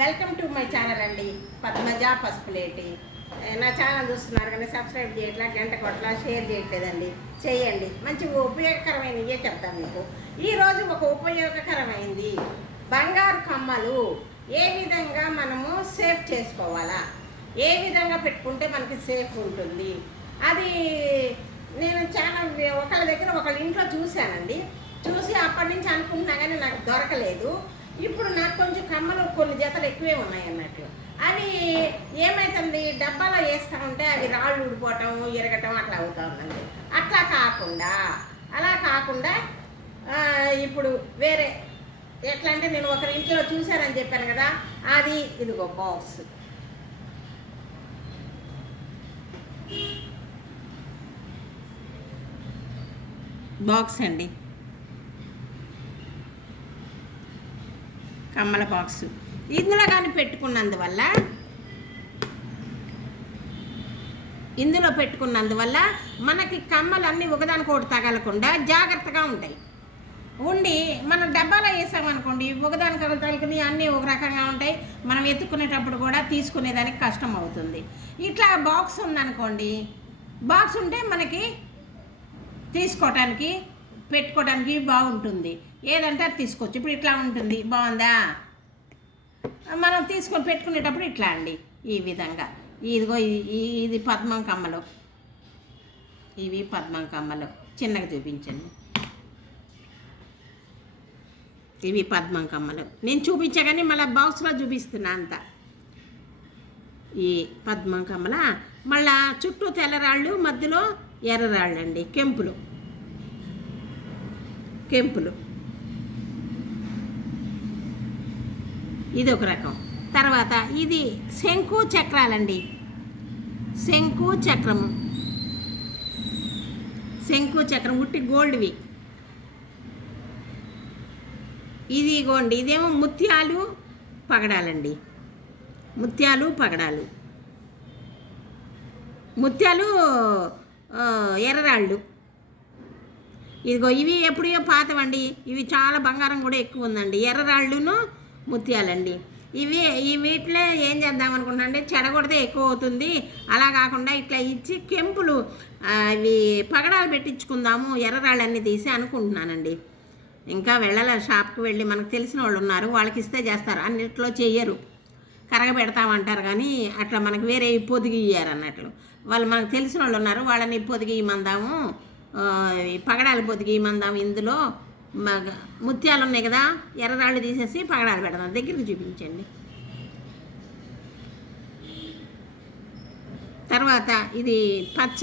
Welcome to my channel అండి, పద్మజ పసుపులేటి. నా channel చూస్తున్నారు కానీ సబ్స్క్రైబ్ చేయట్లా, గంట కొట్లా, షేర్ చేయట్లేదండి. చేయండి, మంచి ఉపయోగకరమైనవే చెప్తాను మీకు. ఈరోజు ఒక ఉపయోగకరమైంది బంగారు కమ్మలు ఏ విధంగా మనము సేఫ్ చేసుకోవాలా, ఏ విధంగా పెట్టుకుంటే మనకి సేఫ్ ఉంటుంది అది నేను ఛానల్ ఒకళ్ళ దగ్గర ఒకళ్ళ ఇంట్లో చూశానండి. చూసి అప్పటి నుంచి అనుకుంటున్నా కానీ నాకు దొరకలేదు. ఇప్పుడు నాకు కొంచెం కమ్మలు కొన్ని జతలు ఎక్కువే ఉన్నాయి అన్నట్లు. అవి ఏమవుతుంది, డబ్బాలో వేస్తూ ఉంటే అవి రాళ్ళు ఊడిపోవటం, ఇరగటం అట్లా అవుతూ ఉందండి. అలా కాకుండా ఇప్పుడు వేరే ఎట్లా అంటే, నేను ఒకరి ఇంట్లో చూశానని చెప్పాను కదా, అది ఇదిగో బాక్స్ అండి, కమ్మల బాక్స్. ఇందులో కానీ పెట్టుకున్నందువల్ల మనకి కమ్మలు అన్నీ ఒకదానికొకటి తగలకుండా జాగ్రత్తగా ఉంటాయి. మనం డబ్బాలో వేసామనుకోండి, ఒకదానికొకటి తగులుకుని అన్నీ ఒక రకంగా ఉంటాయి. మనం ఎత్తుకునేటప్పుడు కూడా తీసుకునేదానికి కష్టం అవుతుంది. ఇట్లా బాక్స్ ఉందనుకోండి, బాక్స్ ఉంటే మనకి తీసుకోవటానికి పెట్టుకోవడానికి బాగుంటుంది. ఏదంటే అది తీసుకోవచ్చు. ఇప్పుడు ఇట్లా ఉంటుంది, బాగుందా? మనం తీసుకొని పెట్టుకునేటప్పుడు ఇట్లా అండి, ఈ విధంగా. ఇదిగో ఇది పద్మం కమ్మలు, ఇవి పద్మం కమ్మలు. చిన్నగా చూపించండి. ఇవి పద్మం కమ్మలు నేను చూపించా కానీ మళ్ళీ బాక్స్లో చూపిస్తున్నా అంతా. ఈ పద్మం కమ్మల మళ్ళా చుట్టూ తెల్లరాళ్ళు, మధ్యలో ఎర్రరాళ్ళు అండి, కెంపులు. ఇది ఒక రకం. తర్వాత ఇది శంకు చక్రాలండి, శంకు చక్రం ఉట్టి గోల్డ్వి. ఇదిగోండి, ఇదేమో ముత్యాలు పగడాలండి, ముత్యాలు ఎర్రరాళ్ళు. ఇదిగో ఇవి ఎప్పుడో పాతవండి, ఇవి చాలా బంగారం కూడా ఎక్కువ ఉందండి. ఎర్రరాళ్ళును ముత్యాలండి. వీటిలో ఏం చేద్దాం అనుకుంటున్నా అంటే, చెడగొడితే ఎక్కువ అవుతుంది. అలా కాకుండా ఇట్లా ఇచ్చి కెంపులు అవి పగడాలు పెట్టించుకుందాము, ఎర్రరాళ్ళన్నీ తీసి అనుకుంటున్నానండి. ఇంకా వెళ్ళాలి, షాప్కి వెళ్ళి మనకు తెలిసిన వాళ్ళు ఉన్నారు, వాళ్ళకి ఇస్తే చేస్తారు. అన్నిట్లో చెయ్యరు, కరగబెడతామంటారు కానీ అట్లా మనకు వేరే పొదిగి ఇయ్యారు అన్నట్లు. వాళ్ళు మనకు తెలిసిన వాళ్ళు ఉన్నారు, వాళ్ళని పొదిగి ఇమ్మందాము, పగడాలు పొదిగి ఇమ్మందాము. ఇందులో ముత్యాలు ఉన్నాయి కదా, ఎర్రరాళ్ళు తీసేసి పగడాలు పెడదాం. దగ్గరికి చూపించండి. తర్వాత ఇది పచ్చ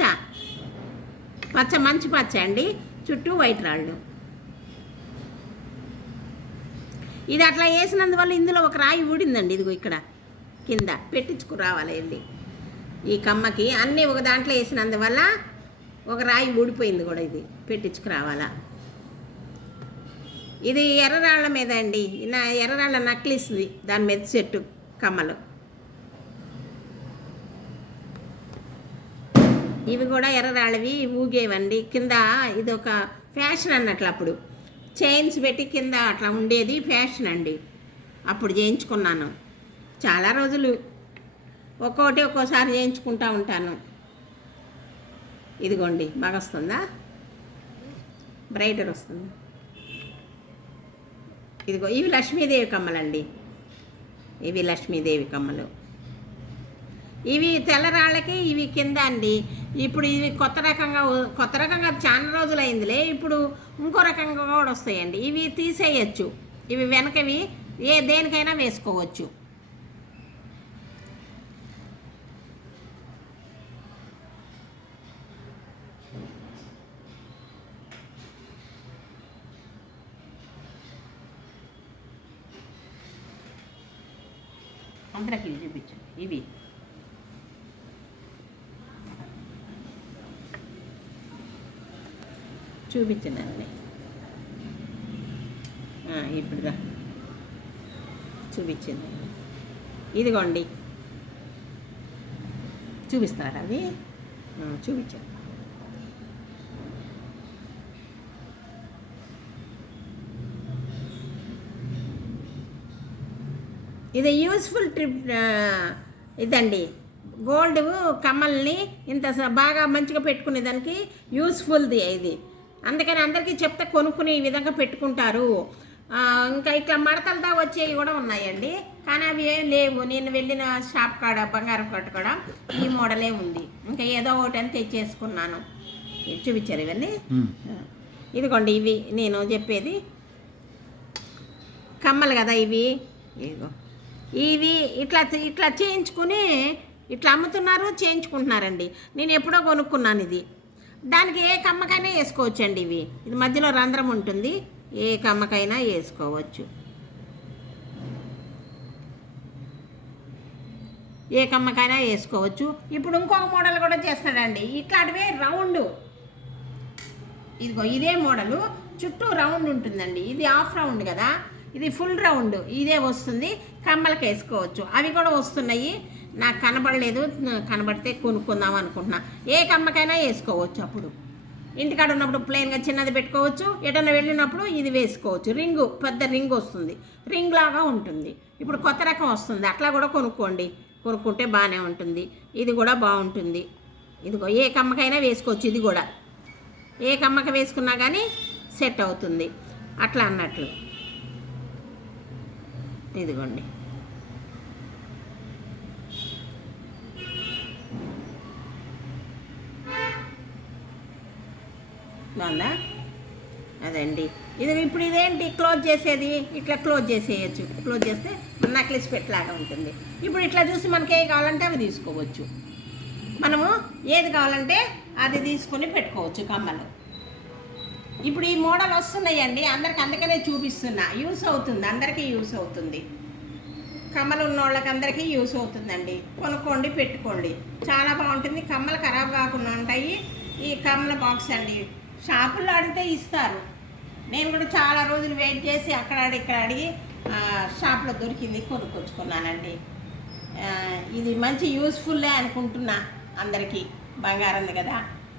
మంచి పచ్చ అండి, చుట్టూ వైట్ రాళ్ళు. ఇది అట్లా వేసినందువల్ల ఇందులో ఒక రాయి ఊడిందండి. ఇదిగో ఇక్కడ కింద పెట్టించుకురావాలి అండి. ఈ కమ్మకి అన్నీ ఒక దాంట్లో వేసినందువల్ల ఒక రాయి ఊడిపోయింది కూడా, ఇది పెట్టించుకురావాలా. ఇది ఎర్రరాళ్ళ మీద అండి, ఎర్రరాళ్ళ నక్లిస్ది, దాని మీద చెట్టు కమ్మలు. ఇవి కూడా ఎర్రరాళ్ళవి, ఊగేవండి కింద. ఇది ఒక ఫ్యాషన్ అన్నట్లు, అప్పుడు చైన్స్ పెట్టి కింద అట్లా ఉండేది ఫ్యాషన్ అండి. అప్పుడు చేయించుకున్నాను చాలా రోజులు, ఒక్కోసారి చేయించుకుంటూ ఉంటాను. ఇదిగోండి, బాగా వస్తుందా, బ్రైటర్ వస్తుంది. ఇదిగో ఇవి లక్ష్మీదేవి కమ్మలండి, ఇవి తెల్లరాళ్ళకి, ఇవి కింద అండి. ఇప్పుడు ఇవి కొత్త రకంగా చాలా రోజులు అయిందిలే, ఇప్పుడు ఇంకో రకంగా కూడా వస్తాయండి. ఇవి తీసేయచ్చు, ఇవి వెనకవి దేనికైనా వేసుకోవచ్చు. అందరికి చూపించండి. ఇవి చూపించండి, ఇప్పుడుగా చూపించింది. ఇదిగోండి, చూపిస్తారా అవి? చూపించండి. ఇది యూస్ఫుల్ ట్రిప్ ఇదండి. గోల్డ్ కమ్మల్ని ఇంత బాగా మంచిగా పెట్టుకునేదానికి యూస్ఫుల్ది ఇది. అందుకని అందరికీ చెప్తే కొనుక్కుని ఈ విధంగా పెట్టుకుంటారు. ఇంకా ఇట్లా మడతలతో వచ్చేవి కూడా ఉన్నాయండి, కానీ అవి ఏం లేవు. నేను వెళ్ళిన షాప్ కాడ బంగారం కొట్టు కూడా ఈ మోడలే ఉంది. ఇంకా ఏదో ఒకటి అని తెచ్చేసుకున్నాను. చూపించారు ఇవన్నీ. ఇదిగోండి ఇవి నేను చెప్పేది కమ్మలు కదా ఇవి. ఇదిగో ఇవి ఇట్లా ఇట్లా చేయించుకుని ఇట్లా అమ్ముతున్నారు, చేయించుకుంటున్నారండి. నేను ఎప్పుడో కొనుక్కున్నాను ఇది. దానికి ఏ కమ్మకైనా వేసుకోవచ్చండి. ఇది మధ్యలో రంధ్రం ఉంటుంది, ఏ కమ్మకైనా వేసుకోవచ్చు. ఏ కమ్మకైనా వేసుకోవచ్చు. ఇప్పుడు ఇంకొక మోడల్ కూడా చేస్తాడండి. ఇట్లాంటివే రౌండ్. ఇదిగో ఇదే మోడలు, చుట్టూ రౌండ్ ఉంటుందండి. ఇది హాఫ్ రౌండ్ కదా, ఇది ఫుల్ రౌండ్. ఇదే వస్తుంది, కమ్మలకి వేసుకోవచ్చు. అవి కూడా వస్తున్నాయి, నాకు కనబడలేదు. కనబడితే కొనుక్కుందాం అనుకుంటున్నా. ఏ కమ్మకైనా వేసుకోవచ్చు. అప్పుడు ఇంటికాడ ఉన్నప్పుడు ప్లెయిన్గా చిన్నది పెట్టుకోవచ్చు, ఎటన్నా వెళ్ళినప్పుడు ఇది వేసుకోవచ్చు. రింగు, పెద్ద రింగ్ వస్తుంది, రింగ్ లాగా ఉంటుంది. ఇప్పుడు కొత్త రకం వస్తుంది, అట్లా కూడా కొనుక్కోండి. కొనుక్కుంటే బాగానే ఉంటుంది. ఇది కూడా బాగుంటుంది. ఇదిగో ఏ కమ్మకైనా వేసుకోవచ్చు. ఇది కూడా ఏ కమ్మక వేసుకున్నా కానీ సెట్ అవుతుంది, అట్లా అన్నట్లు. ఇదిగోండి బాగుందా? అదండి. ఇది ఇప్పుడు ఇదేంటి క్లోజ్ చేసేది, ఇట్లా క్లోజ్ చేసేయచ్చు. క్లోజ్ చేస్తే నెక్లెస్ పెట్టలాగా ఉంటుంది. ఇప్పుడు ఇట్లా చూసి మనకి ఏది కావాలంటే అవి తీసుకోవచ్చు. మనము ఏది కావాలంటే అది తీసుకొని పెట్టుకోవచ్చు కమ్మలు. ఇప్పుడు ఈ మోడల్ వస్తున్నాయండి అందరికి, అందుకనే చూపిస్తున్నా. యూస్ అవుతుంది, అందరికీ యూస్ అవుతుంది. కమ్మలు ఉన్న వాళ్ళకి అందరికీ యూస్ అవుతుందండి. కొనుక్కోండి, పెట్టుకోండి, చాలా బాగుంటుంది. కమ్మలు ఖరాబ్ కాకుండా ఉంటాయి. ఈ కమ్మల బాక్స్ అండి, షాపుల్లో అడిగితే ఇస్తారు. నేను కూడా చాలా రోజులు వెయిట్ చేసి అక్కడ ఇక్కడ అడిగి షాప్లో దొరికింది, కొనుక్కొచ్చుకున్నానండి. ఇది మంచి యూస్ఫుల్లే అనుకుంటున్నా. అందరికీ బంగారంది కదా,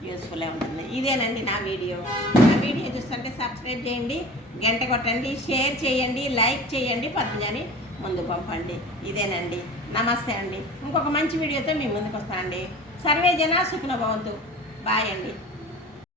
యూస్ఫుల్లే ఉంటుంది. ఇదేనండి నా వీడియో. నా వీడియో చూస్తుంటే సబ్స్క్రైబ్ చేయండి, గంట కొట్టండి, షేర్ చేయండి, లైక్ చేయండి, పద్మజని ముందు పంపండి. ఇదేనండి. నమస్తే అండి. ఇంకొక మంచి వీడియోతో మీ ముందుకు వస్తానండి. సర్వే జన సుఖినో భవంతు. బాయ్ అండి.